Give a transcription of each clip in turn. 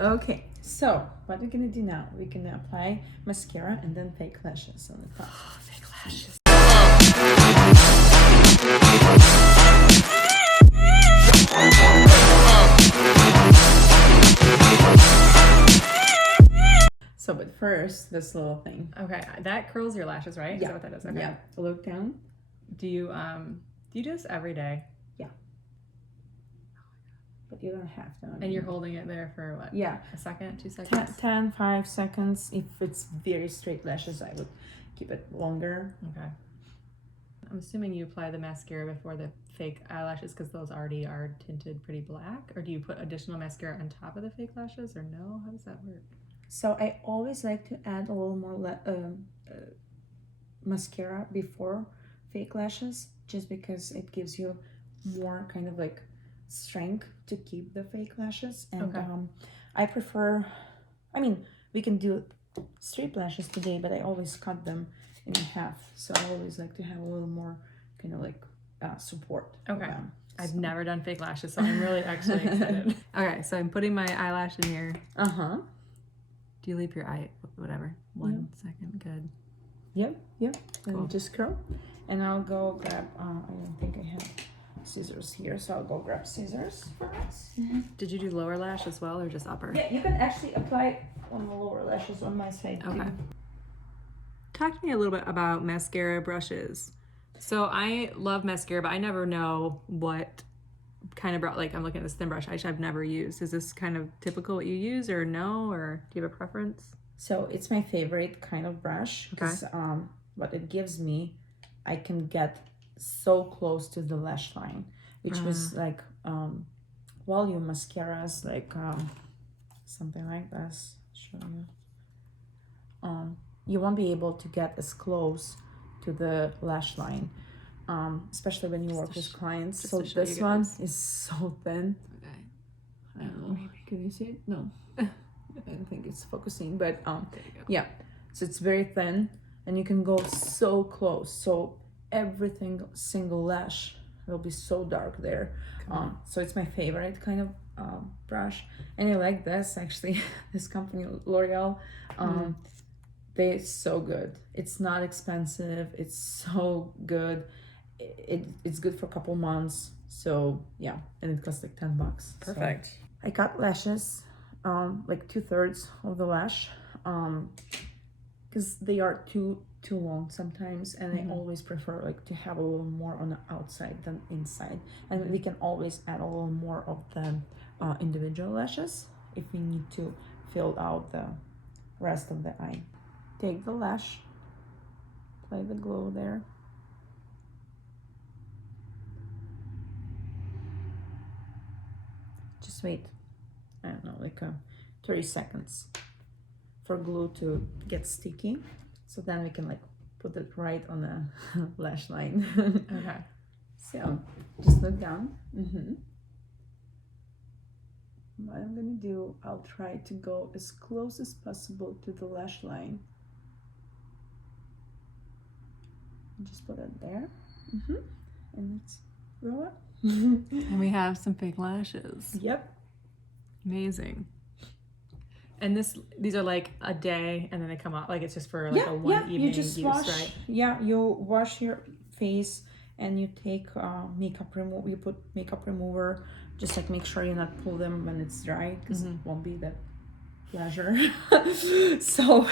Okay, so what we're gonna do now, we're gonna apply mascara and then fake lashes on the top. Fake lashes. So, but first, this little thing. Okay, that curls your lashes, right? Yeah. Is that what that is? Okay. Yeah, look down. Do you do this every day? But you don't have to. And you're holding it there for what? Yeah. A second, 2 seconds? 5 seconds. If it's very straight lashes, I would keep it longer. Okay. I'm assuming you apply the mascara before the fake eyelashes because those already are tinted pretty black. Or do you put additional mascara on top of the fake lashes or no? How does that work? So I always like to add a little more mascara before fake lashes, just because it gives you more kind of like strength to keep the fake lashes. And Okay. I prefer, I mean, we can do straight lashes today, but I always cut them in half. So I always like to have a little more kind of like support. Okay. Them. I've never done fake lashes, so I'm really actually excited. Okay, so I'm putting my eyelash in here. Uh-huh. Do you leave your eye, whatever, 1 second, good. Yep. Cool. And just curl. And I'll go grab, I don't think I have scissors here, so I'll go grab scissors first. Did you do lower lash as well or just upper? Yeah, you can actually apply on the lower lashes on my side too. Okay. Talk to me a little bit about mascara brushes. So I love mascara, but I never know what kind of brush, like I'm looking at this thin brush I've never used. Is this kind of typical what you use or no, or do you have a preference? So it's my favorite kind of brush because what it gives me, I can get so close to the lash line, which was like volume mascaras, like something like this. Show you. You won't be able to get as close to the lash line, especially when you work with clients. So this one is so thin. Okay. I don't know. Can you see it? No. I don't think it's focusing, but There you go. yeah. So it's very thin, and you can go so close. So everything single lash will be so dark there. So it's my favorite kind of brush, and I like this actually. This company L'Oreal, they're so good. It's not expensive. It's so good. It's good for a couple months. So yeah, and it costs like $10. Perfect. So I cut lashes, like 2/3 of the lash, because they are too long sometimes, and I always prefer like to have a little more on the outside than inside. And we can always add a little more of the individual lashes if we need to fill out the rest of the eye. Take the lash, apply the glue there. Just wait, I don't know, like 30 seconds for glue to get sticky. So then we can like put it right on the lash line. Okay. So just look down. What I'm gonna do, I'll try to go as close as possible to the lash line. Just put it there. And let's roll it. And we have some fake lashes. Yep. Amazing. And these are like a day and then they come out, like it's just for like a one evening you just use, wash, right? Yeah, you wash your face and you take makeup remover. You put makeup remover. Just like make sure you not pull them when it's dry, because it won't be that pleasure. So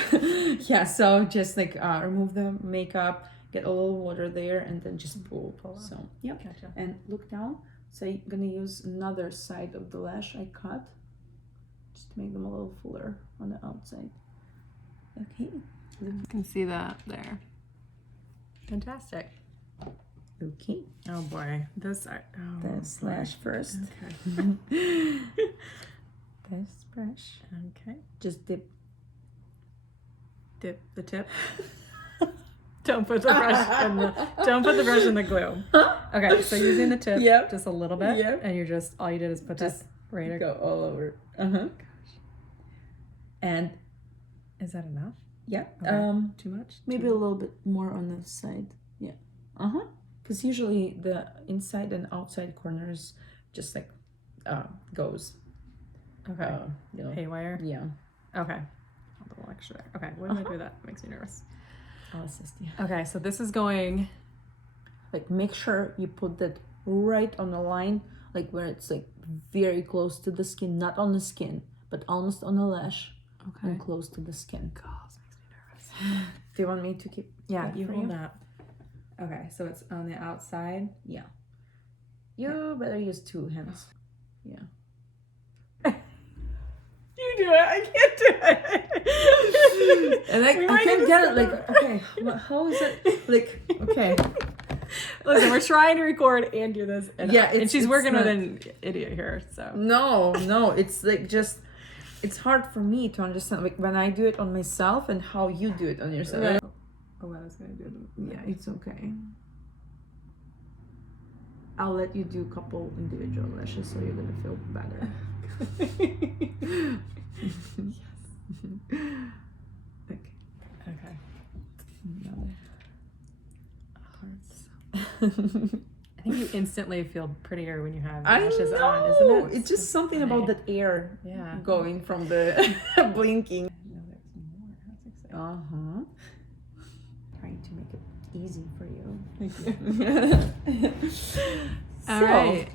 yeah, so just like remove the makeup, get a little water there, and then just pull. So yeah, Gotcha. and look down. So I'm gonna use another side of the lash I cut, just to make them a little fuller on the outside. Okay. You can see that there. Fantastic. Okay. Oh boy, this Lash first. Okay. This brush. Okay. Just dip. Dip the tip. Don't put the brush in the glue. Okay, so using the tip just a little bit, and you're just all you did is put this right. Go all over. Gosh. And Is that enough? yeah, Okay. Too much? maybe a little bit more on the side. Yeah. Because usually the inside and outside corners just like goes. Okay. You know, haywire. yeah. Okay. A little extra there. Okay. What do I do with that? Makes me nervous. I'll assist you. Okay, so this is going. Like, make sure you put that right on the line, like where it's like very close to the skin, not on the skin, but almost on the lash. Okay. And close to the skin. God, this makes me nervous. Do you want me to keep? Yeah, you hold that. Okay, so it's on the outside. Yeah. You better use 2 hands. Yeah. You do it. I can't do it. And I can't get it. Like, okay, how is it? Like, okay. Listen, we're trying to record and do this. And Yeah, and she's working not, with an idiot here. So no, it's like just. It's hard for me to understand, like when I do it on myself and how you do it on yourself. Right. Oh, I was gonna do it. Yeah, it's okay. I'll let you do a couple individual lashes so you're gonna feel better. Okay. Okay. Another I think you instantly feel prettier when you have I lashes know. on, isn't it? It's just something funny. about that air going from the blinking. No, there's more. That's exciting. Trying to make it easy for you. Thank you. All right.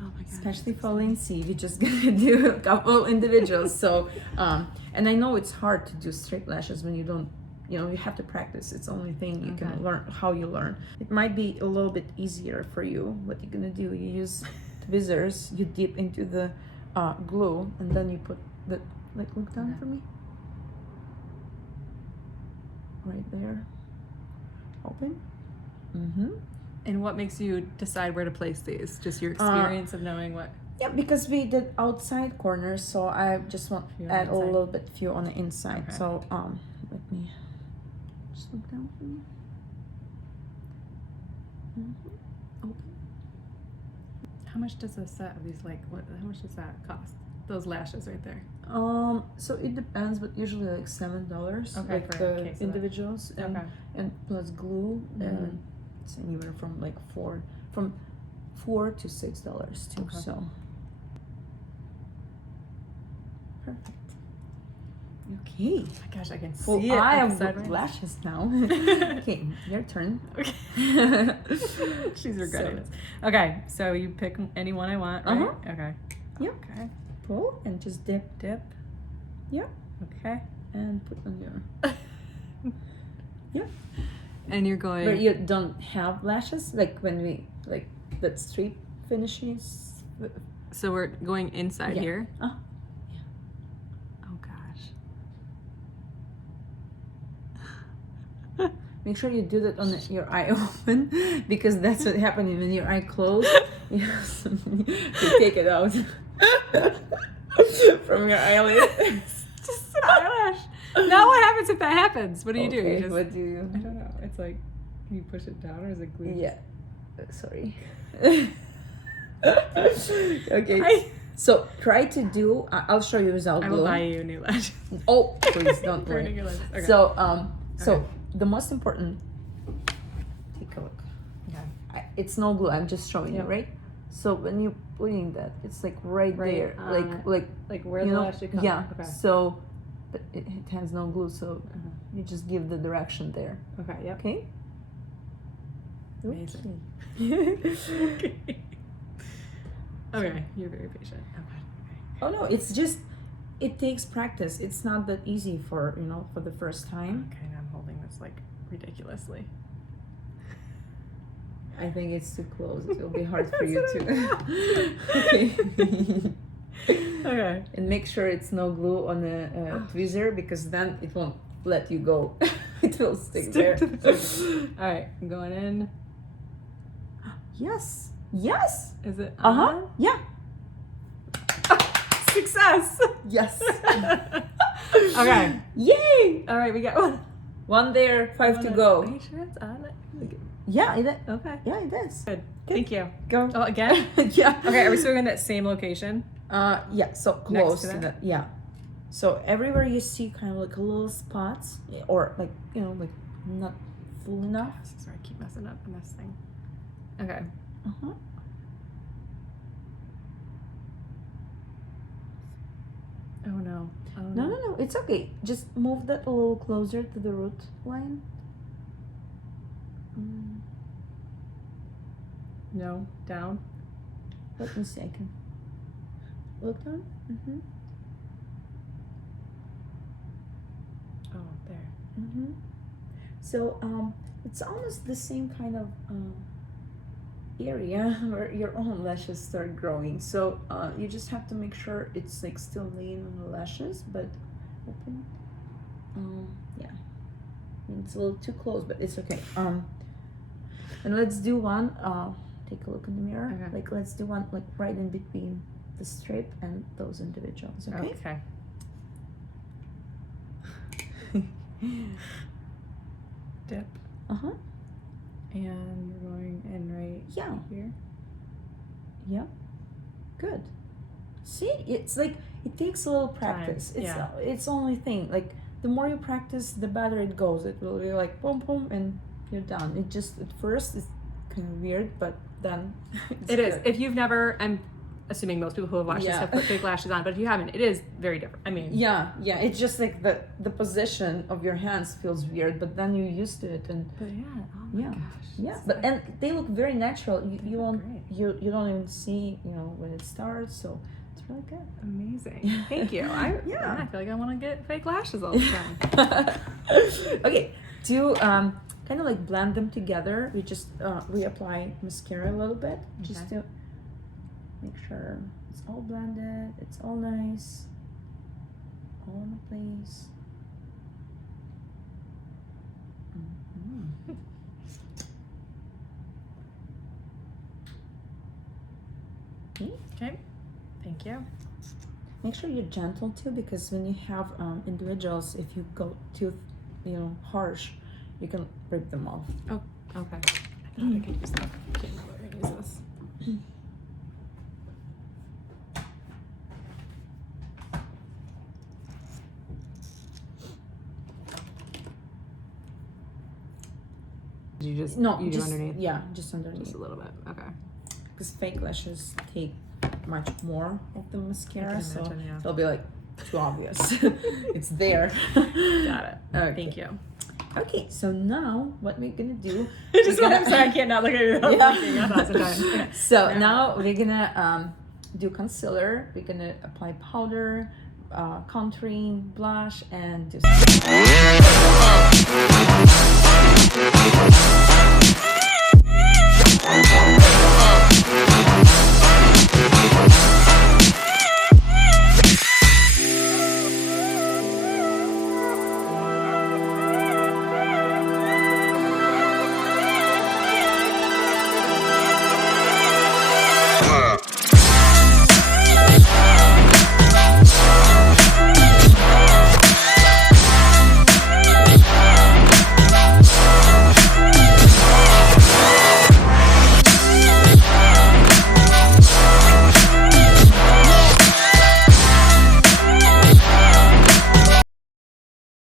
Oh my god. Especially for Lindsay, we're just gonna do a couple individuals. So, and I know it's hard to do straight lashes when you don't, you know, you have to practice. It's the only thing you can learn, how you learn. It might be a little bit easier for you. What you're gonna do, you use tweezers, you dip into the glue, and then you put the, like, look down for me. Right there. Open. Mm-hmm. And what makes you decide where to place these? Just your experience of knowing what? Yeah, because we did outside corners, so I just want to add a little bit few on the inside. Okay. So let me just look down for me. Mm-hmm. Open. How much does a set of these, like, what? How much does that cost? Those lashes right there. So it depends, but usually like $7. Okay, like for the a case of individuals, Okay. and plus glue, and it's anywhere from like $4 to $6 too. Okay. So perfect. Okay. Oh my gosh, I can see Full it. eye like of sideways. lashes now. Okay, your turn. Okay. She's regretting this. Okay, so you pick any one I want, right? Okay. Yep. Okay. Pull and just dip. Yep. Okay. And put on your. Yep. And you're going. But you don't have lashes, like when we like that straight finishes. So we're going inside here. Yeah. Oh gosh. Make sure you do that on your eye open, because that's what happens when your eye closed. You take it out from your eyelid. Just an eyelash. Now what happens if that happens? What do you do? Okay, You just, what do you? I don't know. It's like, can you push it down or is it glued? Yeah. Sorry. Okay. So try to do. I'll show you without glue. I will buy you new lashes. Oh, please don't worry. Burning your lashes. Okay. So so Okay. the most important. Take a look. Okay. It's no glue. I'm just showing you, Yep. right? So when you're putting that, it's like right there, like where you the know, lash should come. yeah. Okay. So, but it has no glue, so you just give the direction there. Okay. Yep. Okay. Amazing. Okay. Okay. Okay. You're very patient. Okay. Oh no, it's just it takes practice. It's not that easy for for the first time. Okay. I'm holding this like ridiculously. I think it's too close. It will be hard for you That's what to. Okay. Okay. And make sure it's no glue on the tweezer, because then it won't let you go. It will stick there. To the tweezer. All right. I'm going in. Yes. Yes. Is it? Yeah. Success. Yes. Okay. Yay! All right. We got one. One there, 5 to Are go. you sure it's on? Yeah, it. Okay. Yeah, it is. Good. Thank you. Go. Oh, again? Yeah. Okay. Are we still in that same location? Yeah. So close to to that? that. Yeah. So everywhere you see kind of like a little spots, or like like not full enough. This is where I keep messing up in this thing. Okay. Oh no. Oh No, it's okay. Just move that a little closer to the root line. No, down. Let me see, I can look down. Oh, there. So it's almost the same kind of area where your own lashes start growing. So you just have to make sure it's like still laying on the lashes, but open. Yeah, I mean, it's a little too close, but it's okay. And let's do one. Take a look in the mirror. Okay. Like let's do one like right in between the strip and those individuals. Okay. Okay. Dip. And we're going in right here. Yeah. Good. See, it's like it takes a little practice. It's only thing. Like the more you practice, the better it goes. It will be like boom, boom, and you're done. It just at first it's kind of weird, but then it is. If you've never, I'm assuming most people who have lashes have put fake lashes on, but if you haven't, it is very different. I mean, yeah, it's just like the position of your hands feels weird, but then you're used to it, and but oh my gosh, but and they look very natural. You won't you don't even see when it starts, so it's really good. Amazing. Thank you. I feel like I want to get fake lashes all the time. Okay, to kind of like blend them together, we just reapply mascara a little bit, just to make sure it's all blended, it's all nice, all in place. Okay, thank you. Make sure you're gentle too, because when you have individuals, if you go too harsh, you can rip them off. Oh, okay. I thought I could use that. Okay, we're gonna use this. You just do underneath? Yeah, just underneath. Just a little bit. Okay. Because fake lashes take much more of the mascara, so yeah. it'll be like too obvious. It's there. Got it. Okay. Thank you. Okay, so now what we're gonna do? I'm sorry, I can't not look at you. Yeah. 1,000 times. So now we're gonna do concealer. We're gonna apply powder, contouring, blush, and do